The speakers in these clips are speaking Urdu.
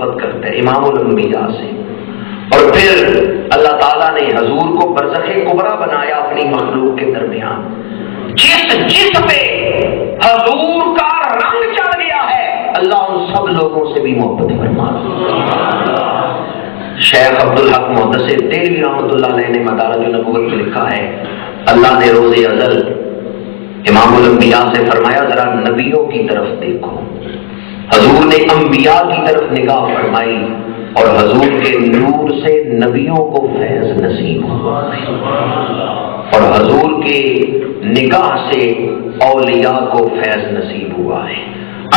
محبت کرتا ہے امام الانبیاء سے. اور پھر اللہ تعالیٰ نے حضور کو برزخ کبریٰ بنایا اپنی مخلوق کے درمیان. جس پہ حضور کا رنگ چڑھ گیا ہے اللہ ان سب لوگوں سے بھی محبت فرماتا. شیخ عبدالحق محدث دہلوی رحمۃ اللہ علیہ نے مدارج النبوت میں لکھا ہے اللہ نے روز ازل امام الانبیاء سے فرمایا ذرا نبیوں کی طرف دیکھو. حضور نے انبیاء کی طرف نگاہ فرمائی اور حضور کے نور سے نبیوں کو فیض نصیب ہوا اور حضور کے نگاہ سے اولیاء کو فیض نصیب ہوا ہے.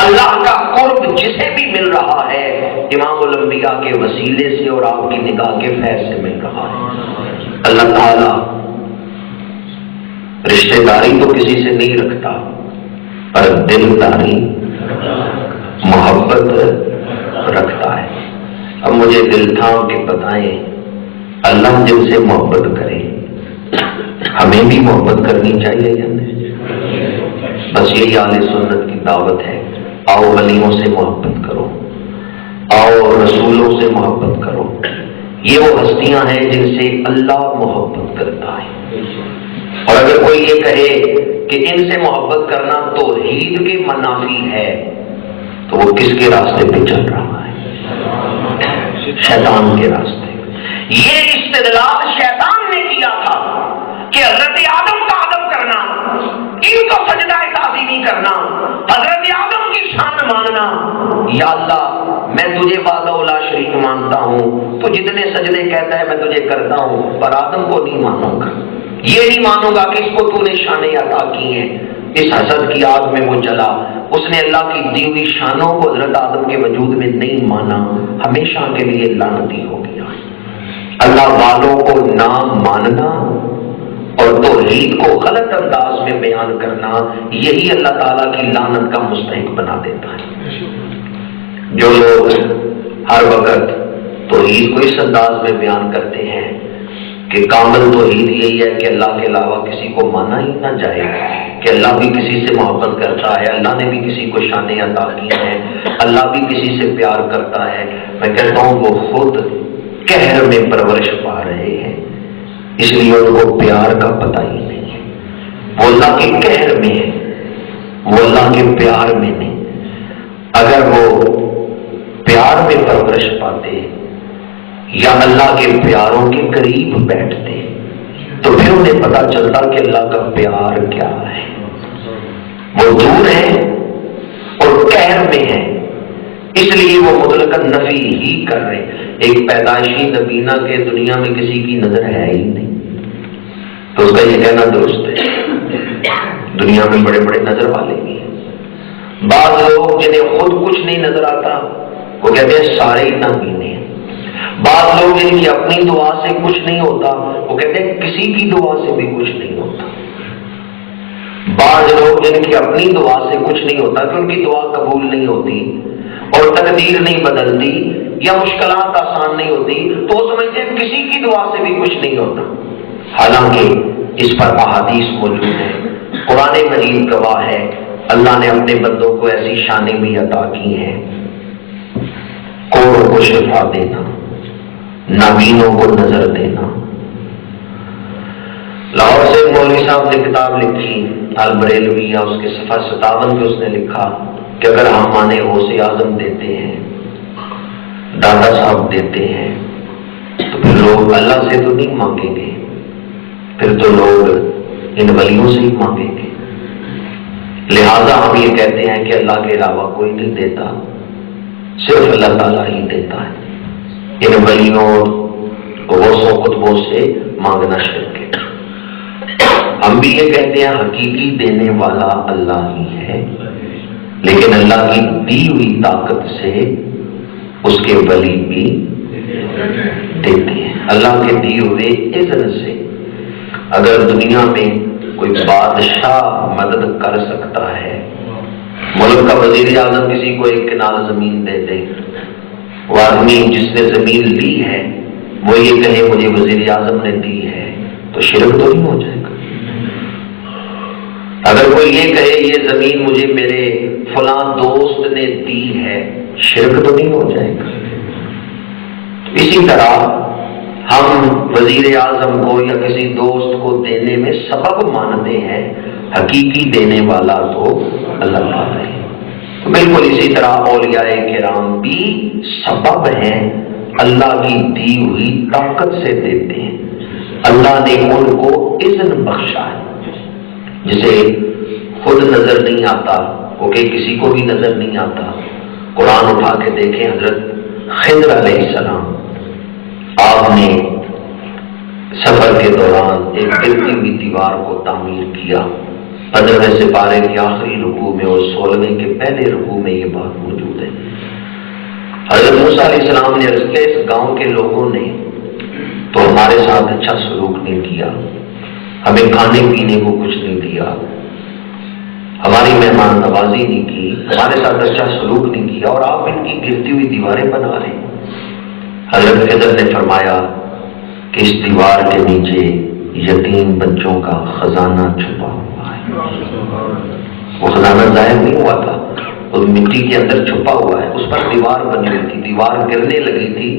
اللہ کا قرب جسے بھی مل رہا ہے امام الانبیاء کے وسیلے سے اور آپ کی نگاہ کے فیض سے مل رہا ہے. اللہ تعالیٰ رشتہ داری تو کسی سے نہیں رکھتا پر دلداری محبت رکھتا ہے. اب مجھے دل تھام کے بتائیں اللہ جن سے محبت کرے ہمیں بھی محبت کرنی چاہیے یا نہیں؟ بس یہی اہل سنت کی دعوت ہے. آؤ ولیوں سے محبت کرو, آؤ رسولوں سے محبت کرو. یہ وہ ہستیاں ہیں جن سے اللہ محبت کرتا ہے. اور اگر کوئی یہ کہے کہ ان سے محبت کرنا توحید کے منافی ہے تو وہ کس کے راستے پہ چل رہا ہے؟ شیطان کے راستے. یہ استدلال شیطان نے کیا تھا کہ حضرت آدم کا ادب کرنا, ان کو سجدہ تعظیمی کرنا, حضرت آدم کی شان ماننا. یا اللہ میں تجھے وحدہ لا شریک مانتا ہوں, تو جتنے سجدے کہتا ہے میں تجھے کرتا ہوں, پر آدم کو نہیں مانوں گا. یہ نہیں مانوں گا کہ اس کو تو نے شانیں عطا کی ہیں. اس حسد کی آگ میں وہ جلا, اس نے اللہ کی دی ہوئی شانوں کو حضرت آدم کے وجود میں نہیں مانا, ہمیشہ کے لیے لعنتی ہو گیا. اللہ والوں کو نہ ماننا اور توحید کو غلط انداز میں بیان کرنا یہی اللہ تعالیٰ کی لعنت کا مستحق بنا دیتا ہے. جو لوگ ہر وقت توحید کو اس انداز میں بیان کرتے ہیں کہ کامل توحید یہی ہے کہ اللہ کے علاوہ کسی کو مانا ہی نہ جائے, کہ اللہ بھی کسی سے محبت کرتا ہے, اللہ نے بھی کسی کو شانیں عطا کی ہیں, اللہ بھی کسی سے پیار کرتا ہے, میں کہتا ہوں وہ خود قہر میں پرورش پا رہے ہیں, اس لیے ان کو پیار کا پتہ ہی نہیں ہے. وہ اللہ کے قہر میں ہے, وہ اللہ کے پیار میں نہیں. اگر وہ پیار میں پرورش پاتے یا اللہ کے پیاروں کے قریب بیٹھتے تو پھر انہیں پتا چلتا کہ اللہ کا پیار کیا ہے. وہ دور ہیں اور قہر میں ہیں, اس لیے وہ مطلق نفی ہی کر رہے. ایک پیدائشی نبینہ کے دنیا میں کسی کی نظر ہے ہی نہیں تو اس کا یہ کہنا درست ہے. دنیا میں بڑے بڑے نظر والے بھی ہیں. بعض لوگ جنہیں خود کچھ نہیں نظر آتا وہ کہتے ہیں سارے ہی نابینے ہیں. بعض لوگ جن کی اپنی دعا سے کچھ نہیں ہوتا وہ کہتے ہیں کسی کی دعا سے بھی کچھ نہیں ہوتا. بعض لوگ جن کی اپنی دعا سے کچھ نہیں ہوتا کہ ان کی دعا قبول نہیں ہوتی اور تقدیر نہیں بدلتی یا مشکلات آسان نہیں ہوتی تو وہ سمجھتے ہیں کسی کی دعا سے بھی کچھ نہیں ہوتا. حالانکہ اس پر احادیث موجود ہیں, قرآن مجید گواہ ہے. اللہ نے اپنے بندوں کو ایسی شانیں بھی عطا کی ہیں, کوڑوں کو شفا دینا, نابینوں کو نظر دینا. لاہور سے مولوی صاحب نے کتاب لکھی البریلویہ, اس کے صفحہ 57 پہ اس نے لکھا کہ اگر ہم مانے غوث اعظم دیتے ہیں, دادا صاحب دیتے ہیں, تو پھر لوگ اللہ سے تو نہیں مانگیں گے, پھر تو لوگ ان ولیوں سے ہی مانگیں گے. لہذا ہم یہ کہتے ہیں کہ اللہ کے علاوہ کوئی نہیں دیتا, صرف اللہ تعالیٰ ہی دیتا ہے. ان ولیوں غوثوں قطبوں سے مانگنا شرک ہے. ہم بھی یہ کہتے ہیں حقیقی دینے والا اللہ ہی ہے, لیکن اللہ کی دی ہوئی طاقت سے اس کے ولی بھی دیتے ہیں. اللہ کے دی ہوئے اذن سے اگر دنیا میں کوئی بادشاہ مدد کر سکتا ہے, ملک کا وزیر اعظم کسی کو 1 کنال زمین دے دے, وہ آدمی جس نے زمین لی ہے وہ یہ کہے مجھے وزیر اعظم نے دی ہے, تو شرک تو نہیں ہو جائے گا. اگر کوئی یہ کہے یہ زمین مجھے میرے فلاں دوست نے دی ہے, شرک تو نہیں ہو جائے گا. اسی طرح ہم وزیر اعظم کو یا کسی دوست کو دینے میں سبب مانتے ہیں، حقیقی دینے والا تو اللہ تعالیٰ ہے۔ بالکل اسی طرح اولیاء کرام بھی سبب ہیں، اللہ کی دی ہوئی طاقت سے دیتے ہیں، اللہ نے ان کو اذن بخشا ہے۔ جسے خود نظر نہیں آتا وہ کہ کسی کو بھی نظر نہیں آتا، قرآن اٹھا کے دیکھیں، حضرت خضر علیہ السلام، آپ نے سفر کے دوران ایک گرتی ہوئی دیوار کو تعمیر کیا۔ 15ویں سپارے کے آخری رکوع میں اور 16ویں کے پہلے رکوع میں یہ بات موجود ہے۔ حضرت موسیٰ علیہ السلام نے عرض کیا، اس گاؤں کے لوگوں نے تو ہمارے ساتھ اچھا سلوک نہیں کیا، ہمیں کھانے پینے کو کچھ نہیں دیا، ہماری مہمان نوازی نہیں کی، ہمارے ساتھ اچھا سلوک نہیں کیا، اور آپ ان کی گرتی ہوئی دیواریں بنا رہے ہیں۔ حضرت خضر نے فرمایا کہ اس دیوار کے نیچے یتیم بچوں کا خزانہ چھپا ہوا ہے۔ وہ خزانہ ظاہر نہیں ہوا تھا، وہ مٹی کے اندر چھپا ہوا ہے، اس پر دیوار بنی ہوئی تھی، دیوار گرنے لگی تھی،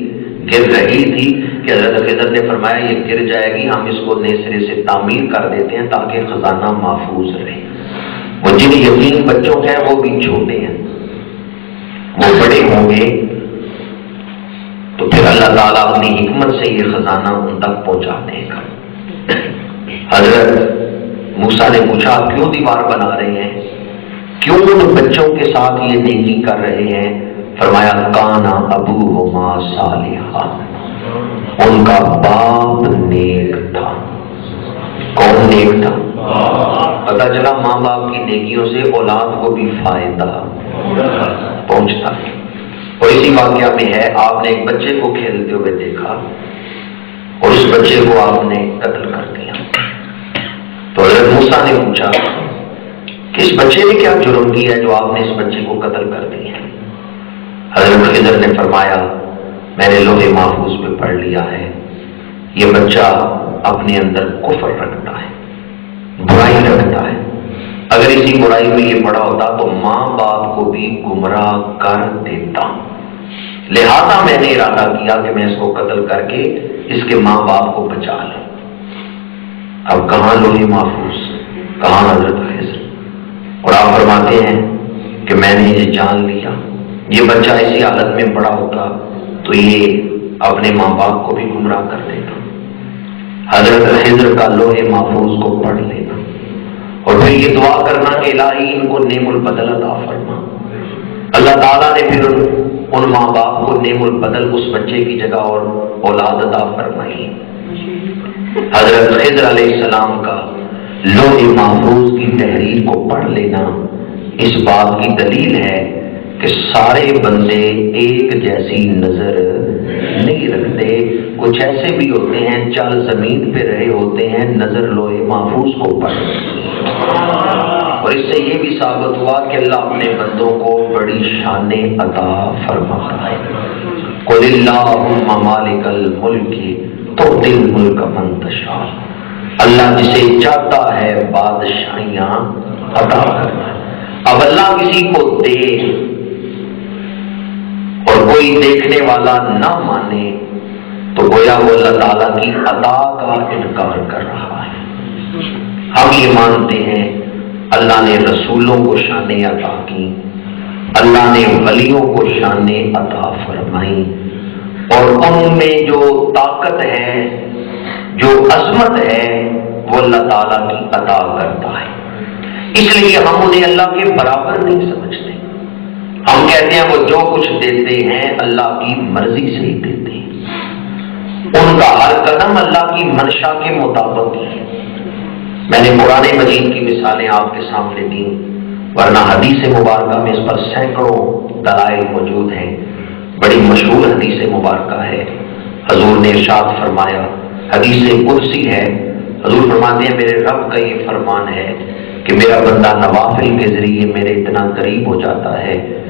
گر رہی تھی کہ حضرت خضر نے فرمایا یہ گر جائے گی، ہم اس کو نئے سرے سے تعمیر کر دیتے ہیں تاکہ خزانہ محفوظ رہے۔ وہ جن یتیم بچوں کے ہیں وہ بھی چھوٹے ہیں، وہ بڑے ہوں گے تو پھر اللہ تعالیٰ اپنی حکمت سے یہ خزانہ ان تک پہنچا دے گا۔ حضرت موسیٰ نے پوچھا کیوں دیوار بنا رہے ہیں، کیوں ان بچوں کے ساتھ یہ نیکی کر رہے ہیں؟ فرمایا کانا ابوہما صالحا، ان کا باپ نیک تھا۔ کون نیک تھا؟ پتا چلا ماں باپ کی نیکیوں سے اولاد کو بھی فائدہ پہنچتا ہے۔ اور اسی واقعہ میں ہے، آپ نے ایک بچے کو کھیلتے ہوئے دیکھا اور اس بچے کو آپ نے قتل کر دیا۔ تو حضرت موسیٰ نے پوچھا کہ اس بچے نے کیا جرم کیا ہے جو آپ نے اس بچے کو قتل کر دیا؟ حضرت خضر نے فرمایا میں نے لوح محفوظ پہ پڑھ لیا ہے، یہ بچہ اپنے اندر کفر رکھتا ہے، برائی رکھتا ہے، اگر اسی برائی میں یہ بڑا ہوتا تو ماں باپ کو بھی گمراہ کر دیتا، لہذا میں نے ارادہ کیا کہ میں اس کو قتل کر کے اس کے ماں باپ کو بچا لوں۔ اب کہاں لوح محفوظ، کہاں حضرت خضر؟ اور آپ فرماتے ہیں کہ میں نے یہ جان لیا، یہ بچہ اسی حالت میں بڑا ہوتا تو یہ اپنے ماں باپ کو بھی گمراہ کر دیتا۔ حضرت خضر کا لوح محفوظ کو پڑھ لینا اور پھر یہ دعا کرنا کہ الہی ان کو نعم البدل عطا فرما۔ اللہ تعالیٰ نے پھر ان ماں باپ کو نعم البدل اس بچے کی جگہ اور اولاد عطا فرمائی۔ حضرت خضر علیہ السلام کا لوح محفوظ کی تحریر کو پڑھ لینا اس بات کی دلیل ہے کہ سارے بندے ایک جیسی نظر نہیں رکھتے، کچھ ایسے بھی ہوتے ہیں چل زمین پہ رہے ہوتے ہیں، نظر لوح محفوظ کو پڑھ اور اس سے یہ بھی ثابت ہوا کہ اللہ اپنے بندوں کو بڑی شانیں عطا فرماتا ہے۔ قل اللہم مالک الملک تؤتی الملک من تشاء، اللہ جسے چاہتا ہے بادشاہیاں عطا کرتا ہے۔ اب اللہ کسی کو دے اور کوئی دیکھنے والا نہ مانے تو گویا وہ اللہ تعالیٰ کی عطا کا انکار کر رہا ہے۔ ہم یہ مانتے ہیں اللہ نے رسولوں کو شانیں عطا کی، اللہ نے ولیوں کو شانیں عطا فرمائی، اور ان میں جو طاقت ہے، جو عظمت ہے، وہ اللہ تعالیٰ کی عطا کرتا ہے۔ اس لیے ہم انہیں اللہ کے برابر نہیں سمجھتے، ہم کہتے ہیں وہ جو کچھ دیتے ہیں اللہ کی مرضی سے ہی دیتے ہیں، ان کا ہر قدم اللہ کی منشا کے مطابق ہے۔ میں نے قرآن مجید کی مثالیں آپ کے سامنے دی، ورنہ حدیث مبارکہ میں اس پر سینکڑوں دلائل موجود ہیں۔ بڑی مشہور حدیث مبارکہ ہے، حضور نے ارشاد فرمایا، حدیث قدسی ہے، حضور فرماتے ہیں میرے رب کا یہ فرمان ہے کہ میرا بندہ نوافل کے ذریعے میرے اتنا قریب ہو جاتا ہے